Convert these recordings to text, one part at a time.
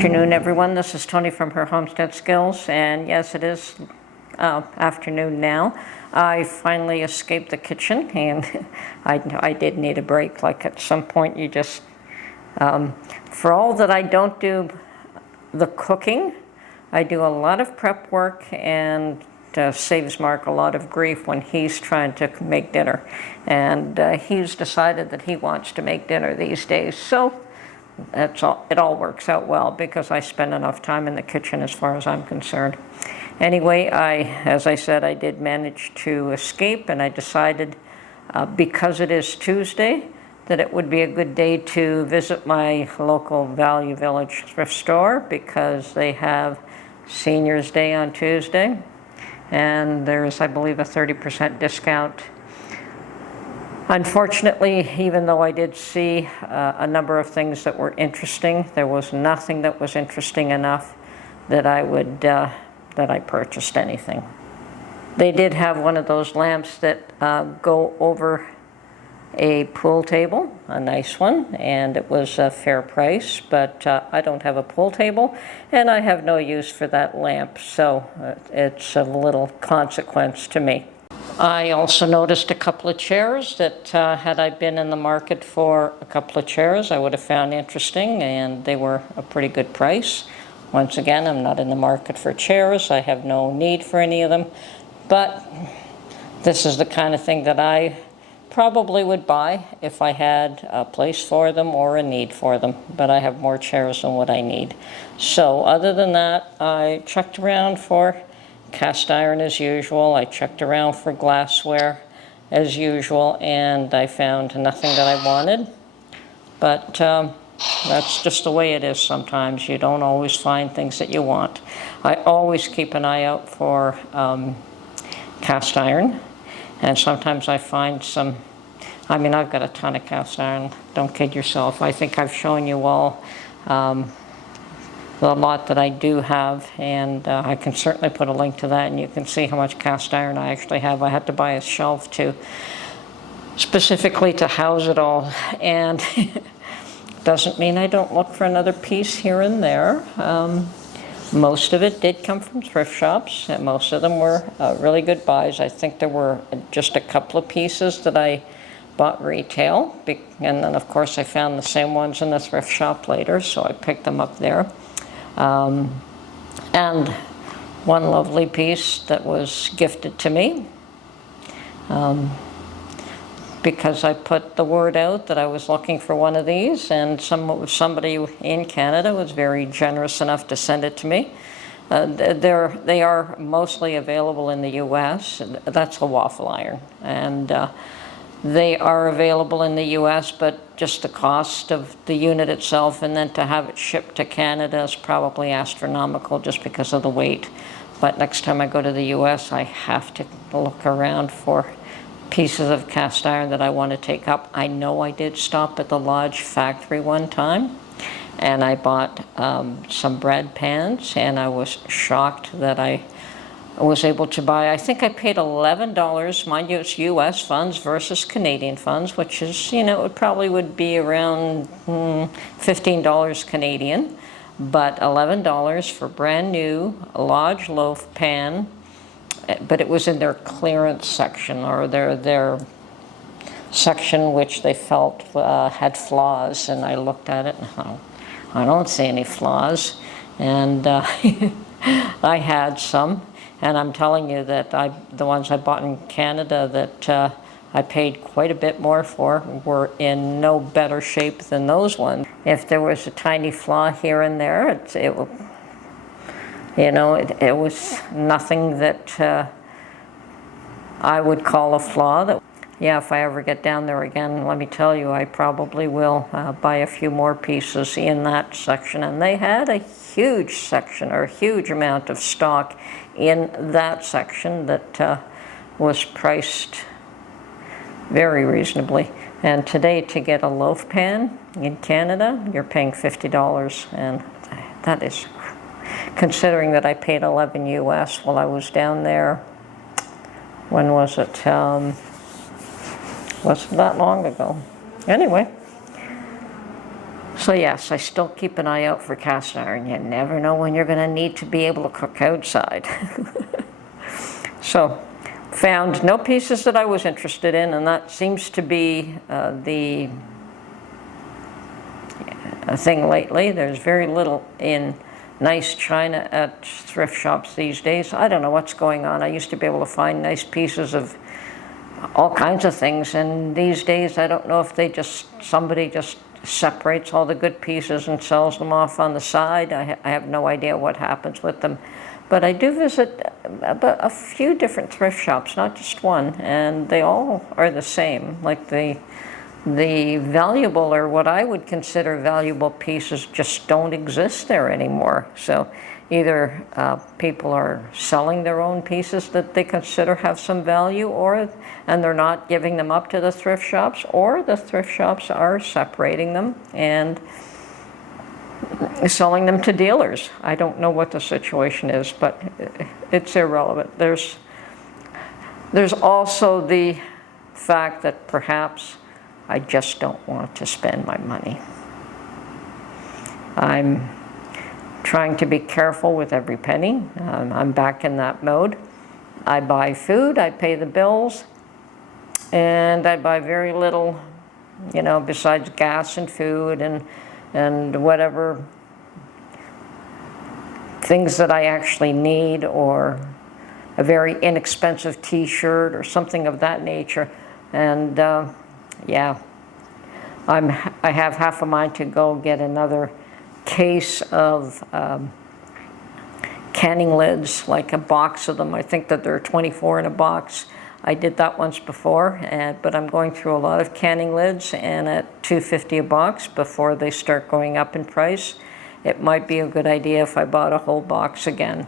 Afternoon, everyone. This is Tony from Her Homestead Skills, and yes, it is afternoon now. I finally escaped the kitchen, and I did need a break. Like at some point, you just, for all that I don't do the cooking, I do a lot of prep work and saves Mark a lot of grief when he's trying to make dinner. And he's decided that he wants to make dinner these days. So it all works out well because I spend enough time in the kitchen as far as I'm concerned. Anyway, as I said, I did manage to escape, and I decided because it is Tuesday that it would be a good day to visit my local Value Village thrift store because they have Seniors Day on Tuesday, and there's, I believe, a 30% discount. Unfortunately, even though I did see a number of things that were interesting, there was nothing that was interesting enough that I purchased anything. They did have one of those lamps that go over a pool table, a nice one, and it was a fair price, but I don't have a pool table, and I have no use for that lamp, so it's a little consequence to me. I also noticed a couple of chairs that had I been in the market for a couple of chairs, I would have found interesting, and they were a pretty good price. Once again, I'm not in the market for chairs. I have no need for any of them, but this is the kind of thing that I probably would buy if I had a place for them or a need for them, but I have more chairs than what I need. So other than that, I checked around for cast iron as usual. I checked around for glassware as usual, and I found nothing that I wanted. But that's just the way it is sometimes. You don't always find things that you want. I always keep an eye out for cast iron, and sometimes I find some. I mean, I've got a ton of cast iron. Don't kid yourself. I think I've shown you all the lot that I do have, and I can certainly put a link to that, and you can see how much cast iron I actually have. I had to buy a shelf specifically to house it all, and doesn't mean I don't look for another piece here and there. Most of it did come from thrift shops, and most of them were really good buys. I think there were just a couple of pieces that I bought retail, and then of course I found the same ones in the thrift shop later, so I picked them up there. And one lovely piece that was gifted to me because I put the word out that I was looking for one of these, and somebody in Canada was very generous enough to send it to me. They are mostly available in the US. That's a waffle iron, and they are available in the US, but just the cost of the unit itself and then to have it shipped to Canada is probably astronomical just because of the weight. But next time I go to the US, I have to look around for pieces of cast iron that I want to take up. I know I did stop at the Lodge factory one time, and I bought some bread pans, and I was shocked that I was able to buy, I think I paid $11, mind you, it's US funds versus Canadian funds, which is, it probably would be around $15 Canadian, but $11 for brand new Lodge loaf pan, but it was in their clearance section, or their section which they felt had flaws, and I looked at it and thought, I don't see any flaws, and I had some. And I'm telling you that the ones I bought in Canada that I paid quite a bit more for were in no better shape than those ones. If there was a tiny flaw here and there, it was nothing that I would call a flaw. Yeah, if I ever get down there again, let me tell you, I probably will buy a few more pieces in that section. And they had a huge section, or a huge amount of stock in that section that was priced very reasonably. And today, to get a loaf pan in Canada, you're paying $50, and that is, considering that I paid $11 US while I was down there. When was it? Wasn't that long ago. Anyway, So yes, I still keep an eye out for cast iron. You never know when you're going to need to be able to cook outside. So, found no pieces that I was interested in, and that seems to be the thing lately. There's very little in nice china at thrift shops these days. I don't know what's going on. I used to be able to find nice pieces of all kinds of things, and these days I don't know if somebody just separates all the good pieces and sells them off on the side. I have no idea what happens with them. But I do visit a few different thrift shops, not just one, and they all are the same. Like the valuable, or what I would consider valuable pieces, just don't exist there anymore. So either people are selling their own pieces that they consider have some value, and they're not giving them up to the thrift shops, or the thrift shops are separating them and selling them to dealers. I don't know what the situation is, but it's irrelevant. There's also the fact that perhaps I just don't want to spend my money. I'm trying to be careful with every penny. I'm back in that mode. I buy food, I pay the bills, and I buy very little, besides gas and food and whatever things that I actually need, or a very inexpensive t-shirt or something of that nature. And yeah, I have half a mind to go get another case of canning lids, like a box of them. I think that there are 24 in a box. I did that once before, but I'm going through a lot of canning lids, and at $2.50 a box before they start going up in price, it might be a good idea if I bought a whole box again.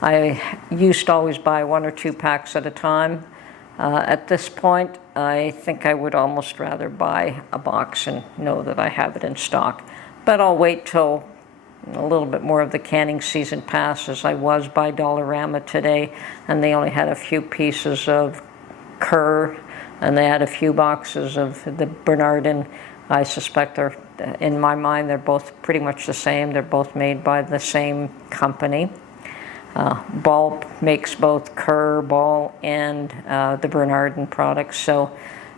I used to always buy 1 or 2 packs at a time. At this point, I think I would almost rather buy a box and know that I have it in stock. But I'll wait till a little bit more of the canning season passes. I was by Dollarama today, and they only had a few pieces of Kerr, and they had a few boxes of the Bernardin. I suspect in my mind, they're both pretty much the same. They're both made by the same company. Ball makes both Kerr, Ball, and the Bernardin products. So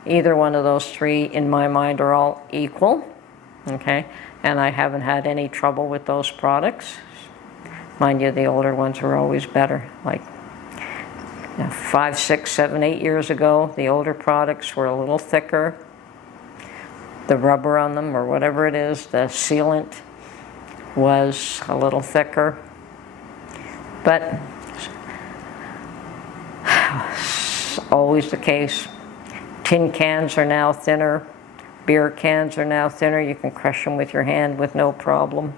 either one of those three, in my mind, are all equal. Okay, and I haven't had any trouble with those products. Mind you, the older ones were always better. Like 5, 6, 7, 8 years ago, the older products were a little thicker. The rubber on them, or whatever it is, the sealant, was a little thicker. But always the case. Tin cans are now thinner. Beer cans are now thinner. You can crush them with your hand with no problem.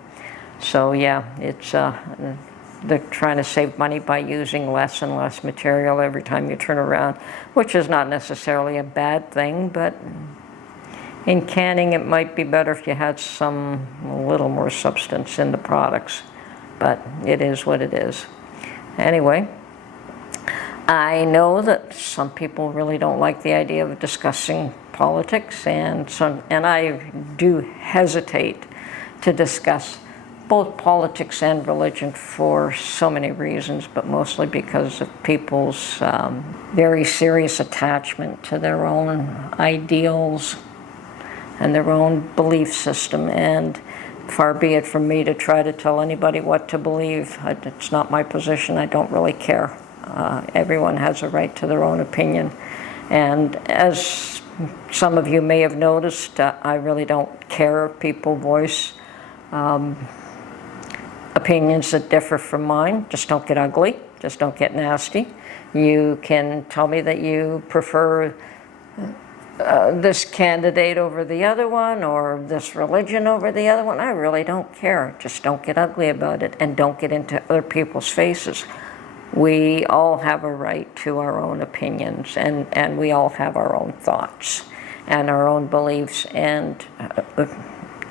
So yeah, it's they're trying to save money by using less and less material every time you turn around, which is not necessarily a bad thing, but in canning it might be better if you had a little more substance in the products. But it is what it is. Anyway, I know that some people really don't like the idea of discussing politics, and I do hesitate to discuss both politics and religion for so many reasons, but mostly because of people's very serious attachment to their own ideals and their own belief system. And far be it from me to try to tell anybody what to believe. It's not my position. I don't really care. Everyone has a right to their own opinion. And as some of you may have noticed, I really don't care if people voice opinions that differ from mine. Just don't get ugly. Just don't get nasty. You can tell me that you prefer this candidate over the other one, or this religion over the other one. I really don't care. Just don't get ugly about it, and don't get into other people's faces. We all have a right to our own opinions, and we all have our own thoughts and our own beliefs, and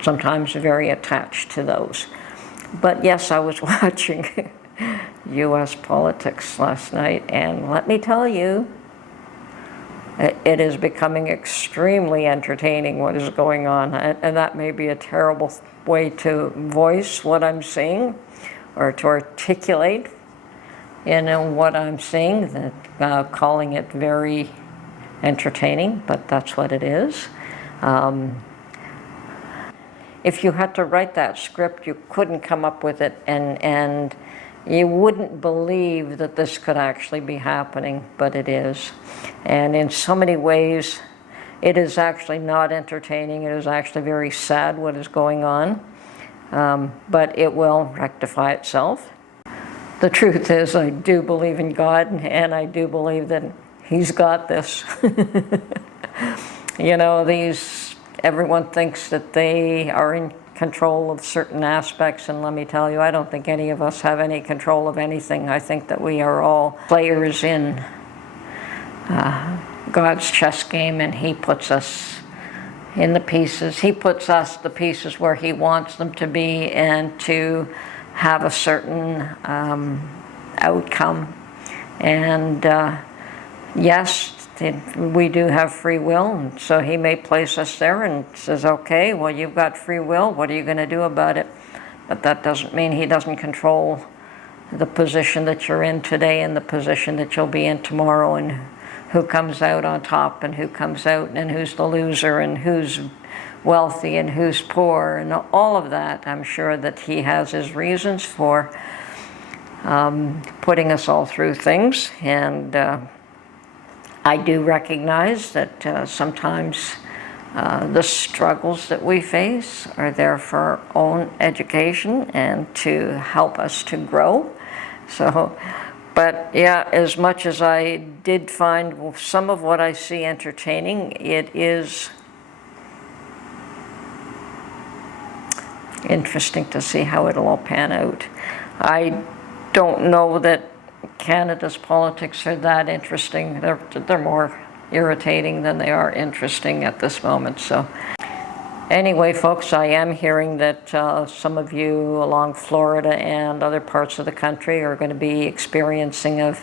sometimes very attached to those. But yes, I was watching U.S. politics last night, and let me tell you, It is becoming extremely entertaining what is going on, and that may be a terrible way to voice what I'm seeing or to articulate what I'm seeing, calling it very entertaining, but that's what it is. If you had to write that script, you couldn't come up with it, and you wouldn't believe that this could actually be happening, but it is. And in so many ways, it is actually not entertaining. It is actually very sad what is going on, but it will rectify itself. The truth is, I do believe in God, and I do believe that He's got this. You know, everyone thinks that they are in control of certain aspects, and let me tell you, I don't think any of us have any control of anything. I think that we are all players in God's chess game, and He puts us in the pieces. He puts us the pieces where He wants them to be and to have a certain outcome. And yes, we do have free will, and so He may place us there and says, okay, well, you've got free will, what are you going to do about it? But that doesn't mean He doesn't control the position that you're in today and the position that you'll be in tomorrow, and who comes out on top and who comes out, and who's the loser and who's wealthy and who's poor, and all of that. I'm sure that He has His reasons for putting us all through things, and I do recognize that sometimes the struggles that we face are there for our own education and to help us to grow. So, but yeah, as much as I did find some of what I see entertaining, it is interesting to see how it'll all pan out. I don't know that Canada's politics are that interesting. They're more irritating than they are interesting at this moment. So anyway, folks, I am hearing that some of you along Florida and other parts of the country are going to be experiencing a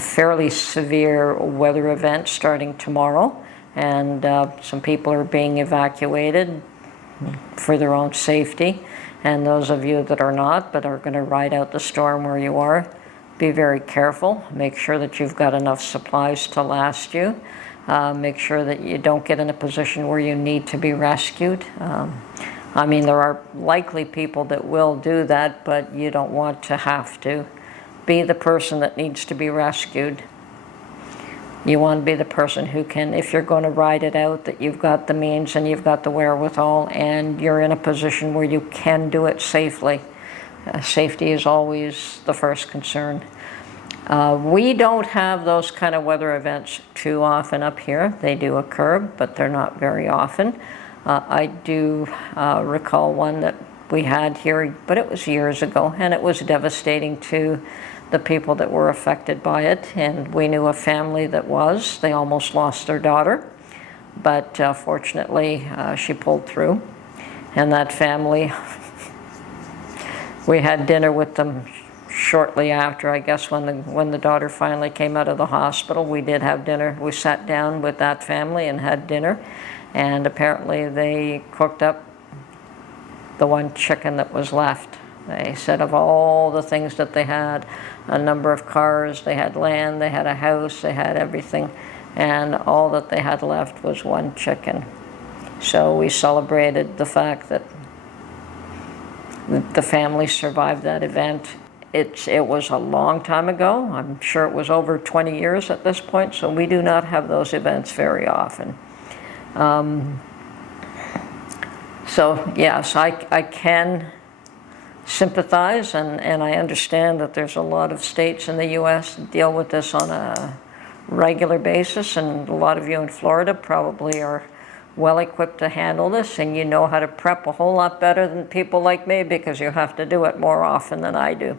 fairly severe weather event starting tomorrow, and some people are being evacuated for their own safety. And those of you that are not, but are going to ride out the storm where you are, be very careful. Make sure that you've got enough supplies to last you. Make sure that you don't get in a position where you need to be rescued. I mean, there are likely people that will do that, but you don't want to have to be the person that needs to be rescued. You want to be the person who can, if you're going to ride it out, that you've got the means and you've got the wherewithal and you're in a position where you can do it safely. Safety is always the first concern. We don't have those kind of weather events too often up here. They do occur, but they're not very often. I do recall one that we had here, but it was years ago, and it was devastating to the people that were affected by it. And we knew a family that was. They almost lost their daughter, but fortunately she pulled through. And that family, we had dinner with them shortly after, I guess, when the daughter finally came out of the hospital. We did have dinner. We sat down with that family and had dinner, and apparently they cooked up the one chicken that was left. They said of all the things that they had, a number of cars, they had land, they had a house, they had everything, and all that they had left was one chicken. So we celebrated the fact that the family survived that event. It was a long time ago. I'm sure it was over 20 years at this point, so we do not have those events very often. So yes, I can sympathize, and I understand that there's a lot of states in the U.S. that deal with this on a regular basis, and a lot of you in Florida probably are well equipped to handle this, and you know how to prep a whole lot better than people like me, because you have to do it more often than I do.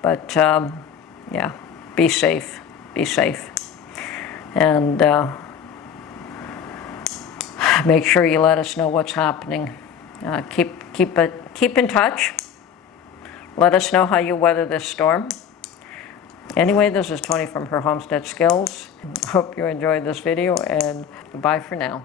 But yeah, be safe, and make sure you let us know what's happening. Keep in touch. Let us know how you weather this storm. Anyway, this is Tony from Her Homestead Skills. Hope you enjoyed this video, and bye for now.